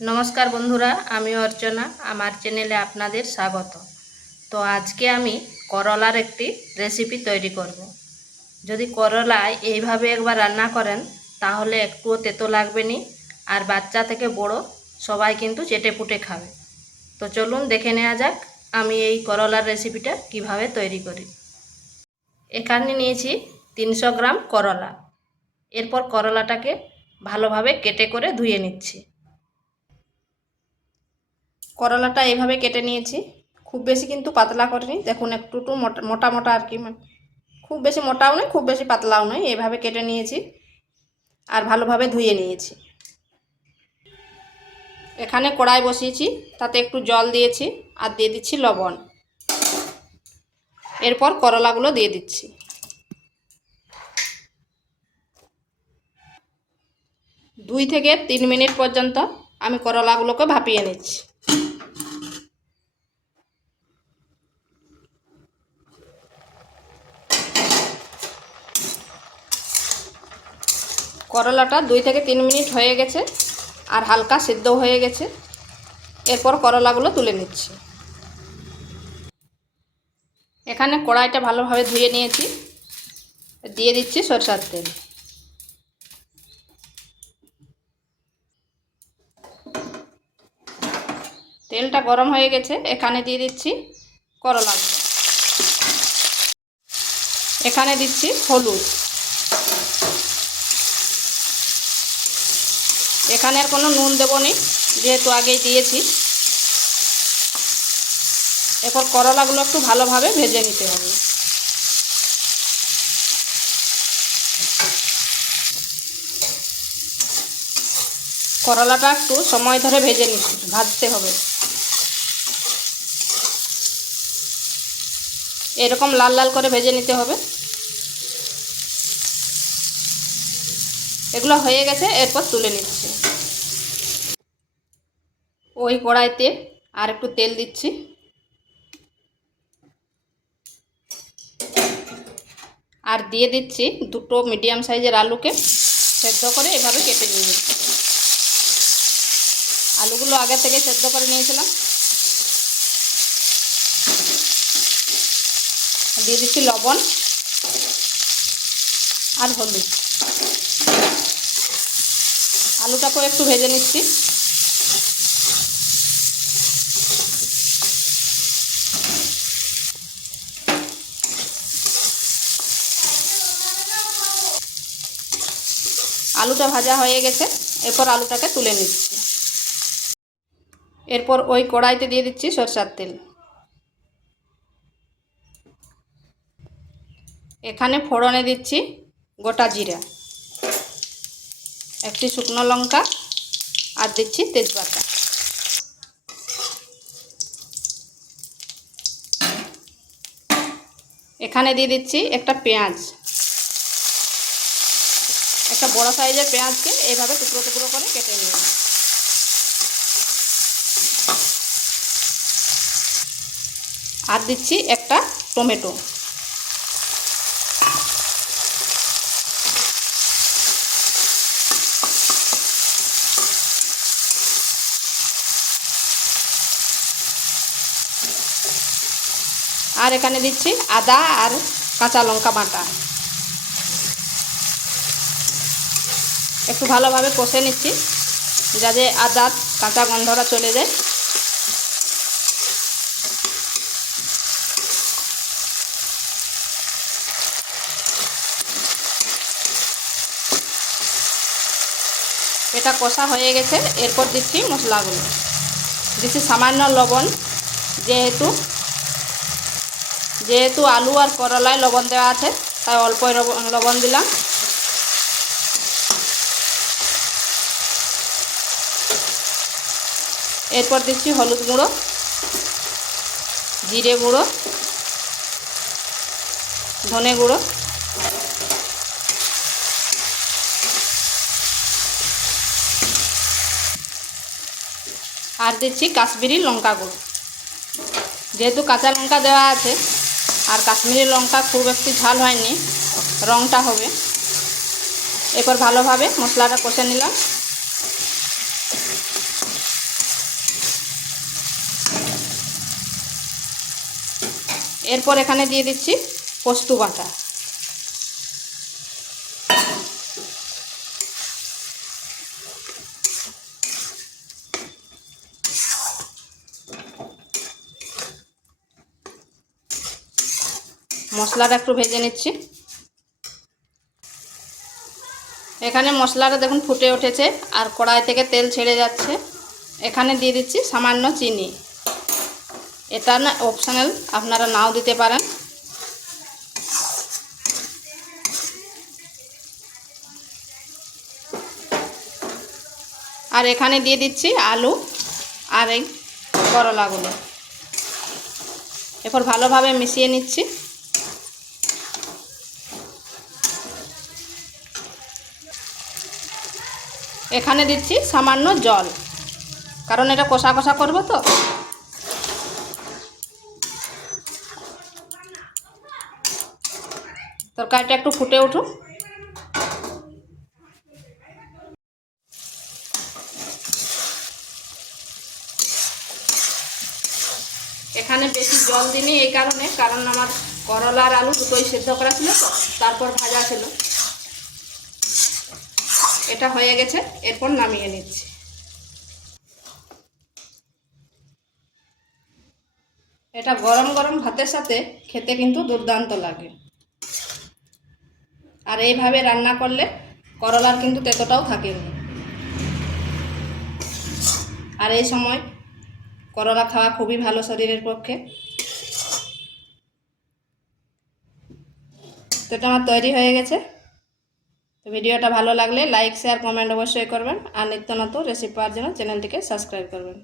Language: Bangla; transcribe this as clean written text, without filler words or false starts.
নমস্কার বন্ধুরা, আমি অর্চনা। আমার চ্যানেলে আপনাদের স্বাগত। তো আজকে আমি করলার একটি রেসিপি তৈরি করব। যদি করলায় এইভাবে একবার রান্না করেন তাহলে একটুও তেতো লাগবে না, আর বাচ্চা থেকে বড় সবাই কিন্তু চেটেপুটে খাবে। তো চলুন দেখে নেওয়া যাক আমি এই করলার রেসিপিটা কিভাবে তৈরি করি। এখানে নিয়েছি 300 গ্রাম করলা। এরপর করলাটাকে ভালোভাবে কেটে করে ধুয়ে নিচ্ছি। করলাটা এইভাবে কেটে নিয়েছি, খুব বেশি কিন্তু পাতলা করিনি। দেখুন একটু একটু মোটা মোটা আর কি, খুব বেশি মোটাও নয় খুব বেশি পাতলাও নয়, এইভাবে কেটে নিয়েছি আর ভালোভাবে ধুয়ে নিয়েছি। এখানে কড়াই বসিয়েছি, তাতে একটু জল দিয়েছি আর দিয়ে দিচ্ছি লবণ। এরপর করলাগুলো দিয়ে দিচ্ছি। 2 থেকে 3 মিনিট পর্যন্ত আমি করলাগুলোকে ভাপিয়ে নিচ্ছি। করলাটা 2 থেকে 3 মিনিট হয়ে গেছে আর হালকা সিদ্ধ হয়ে গেছে। এরপর করলাগুলো তুলে নিচ্ছি। এখানে কড়াইটা ভালোভাবে ধুয়ে নিয়েছি, দিয়ে দিচ্ছি সরষের তেল। তেলটা গরম হয়ে গেছে, এখানে দিয়ে দিচ্ছি করলাগুলো। এখানে দিচ্ছি হলুদ। এখানে আর কোনো নুন দেবো না, যেহেতু আগেই দিয়েছি। এরপর করলাগুলো একটু ভালোভাবে ভেজে নিতে হবে। করলাটা একটু সময় ধরে ভাজতে হবে। এরকম লাল লাল করে ভেজে নিতে হবে। এগুলো হয়ে গেছে, এরপর তুলে নিচ্ছি। ওই কড়াইতে আর একটু তেল দিচ্ছি। আর দিয়ে দিচ্ছি 2টো মিডিয়াম সাইজের আলুকে সেদ্ধ করে এভাবে কেটে নিয়েছি। আলুগুলো আগে থেকে সেদ্ধ করে নিয়েছিলাম। দিয়ে দিচ্ছি লবণ আর হলুদ। আলুটাকেও একটু ভেজে নিচ্ছি। আলুটা ভাজা হয়ে গেছে, এরপর আলুটাকে তুলে নিচ্ছি। এরপর ওই কড়াইতে দিয়ে দিচ্ছি সরষের তেল। এখানে ফোড়নে দিচ্ছি গোটা জিরা, একটি শুকনো লঙ্কা আর দিচ্ছি তেজপাতা। এখানে দিয়ে দিচ্ছি একটা পেঁয়াজ, একটা বড় সাইজের পেঁয়াজকে এইভাবে টুকরো টুকরো করে কেটে নিয়ে। আর দিচ্ছি একটা টমেটো। আর এখানে দিচ্ছি আদা আর কাঁচা লঙ্কা বাটা। একটু ভালোভাবে কষে নিচ্ছি যাতে আদার কাঁচা গন্ধটা চলে যায়। এটা কষা হয়ে গেছে, এরপর দিচ্ছি মশলাগুলো। দিচ্ছি সামান্য লবণ, যেহেতু আলু আর করলায় লবণ দেওয়া আছে তাই অল্প লবণ দিলাম। এরপর দিচ্ছি হলুদ গুঁড়ো, জিরে গুঁড়ো, ধনে গুঁড়ো, আর দিচ্ছি কাশ্মীরি লঙ্কা গুঁড়ো। যেহেতু কাঁচা লঙ্কা দেওয়া আছে আর কাশ্মীরি লঙ্কা খুব একটু ঝাল হয়নি, রঙটা হবে। এরপর ভালোভাবে মশলাটা কষে নিলাম। এরপর এখানে দিয়ে দিচ্ছি পোস্ত বাটা। মশলাটা একটু ভেজে নিচ্ছি। এখানে মশলাটা দেখুন ফুটে উঠেছে আর কড়াই থেকে তেল ছেড়ে যাচ্ছে। এখানে দিয়ে দিচ্ছি সামান্য চিনি। এটা না অপশনাল, আপনারা নাও দিতে পারেন। আর এখানে দিয়ে দিচ্ছি আলু আর এই করলাগুলো। এরপর ভালোভাবে মিশিয়ে নিচ্ছি। এখানে দিচ্ছি সামান্য জল, কারণ এটা কষা কষা করবো তো। তরকারিটা একটু ফুটে উঠুক। এখানে বেশি জল দিইনি এই কারণে, কারণ আমার করলা আর আলু দুটোই সেদ্ধ করা ছিল তো, তারপর ভাজা ছিল। এটা হয়ে গেছে, এরপর নামিয়ে নিচ্ছি। এটা গরম গরম ভাতের সাথে খেতে কিন্তু দুর্দান্ত লাগে। আর এইভাবে রান্না করলে করলার কিন্তু তেতোটাও থাকেনি। আর এই সময় করলা খাওয়া খুবই ভালো শরীরের পক্ষে। তো এটা আমার তৈরি হয়ে গেছে। তো ভিডিওটা ভালো লাগলে লাইক শেয়ার কমেন্ট অবশ্যই করবেন, আর নিত্য নতুন রেসিপি পাওয়ার জন্য চ্যানেলটিকে সাবস্ক্রাইব করবেন।